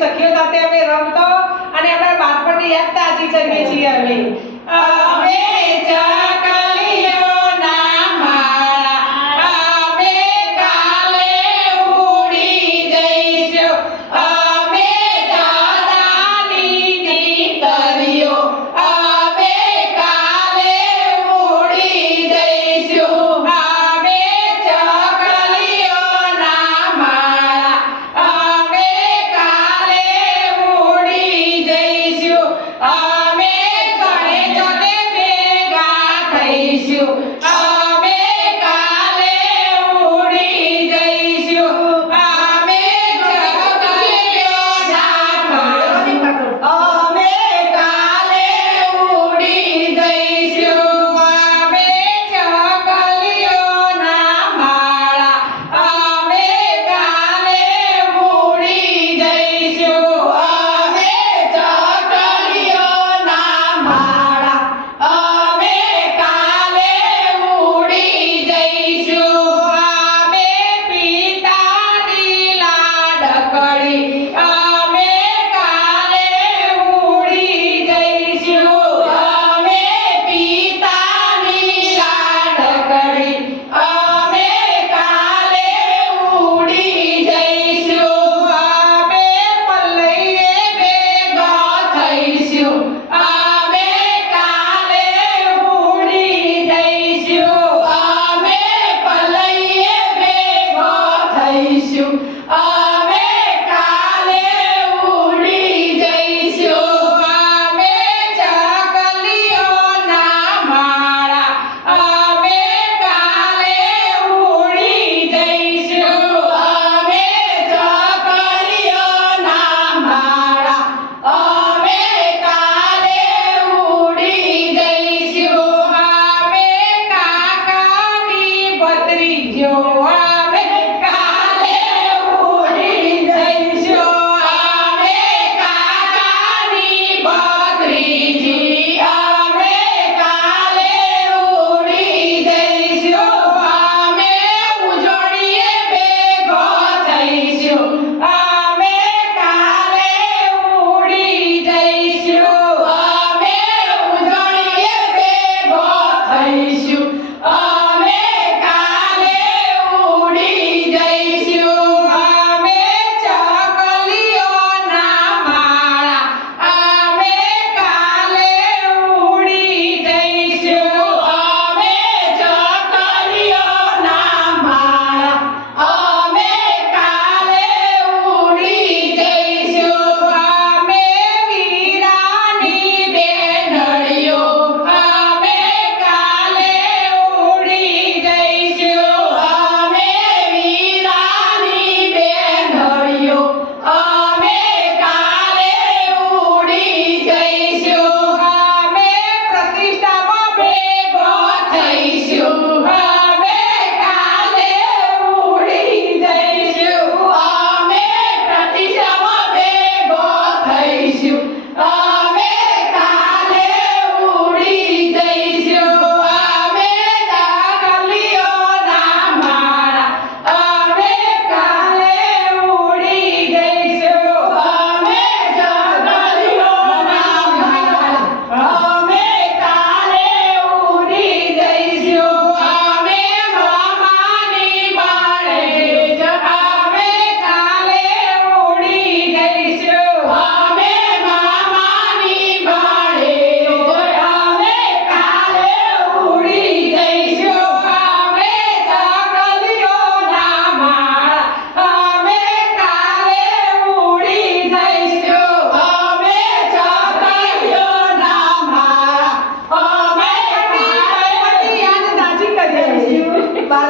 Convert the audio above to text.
સખીઓ સાથે અમે રમતો અને આપણા બાળપણની યાદ તાજી કરીએ છીએ અમે. Yo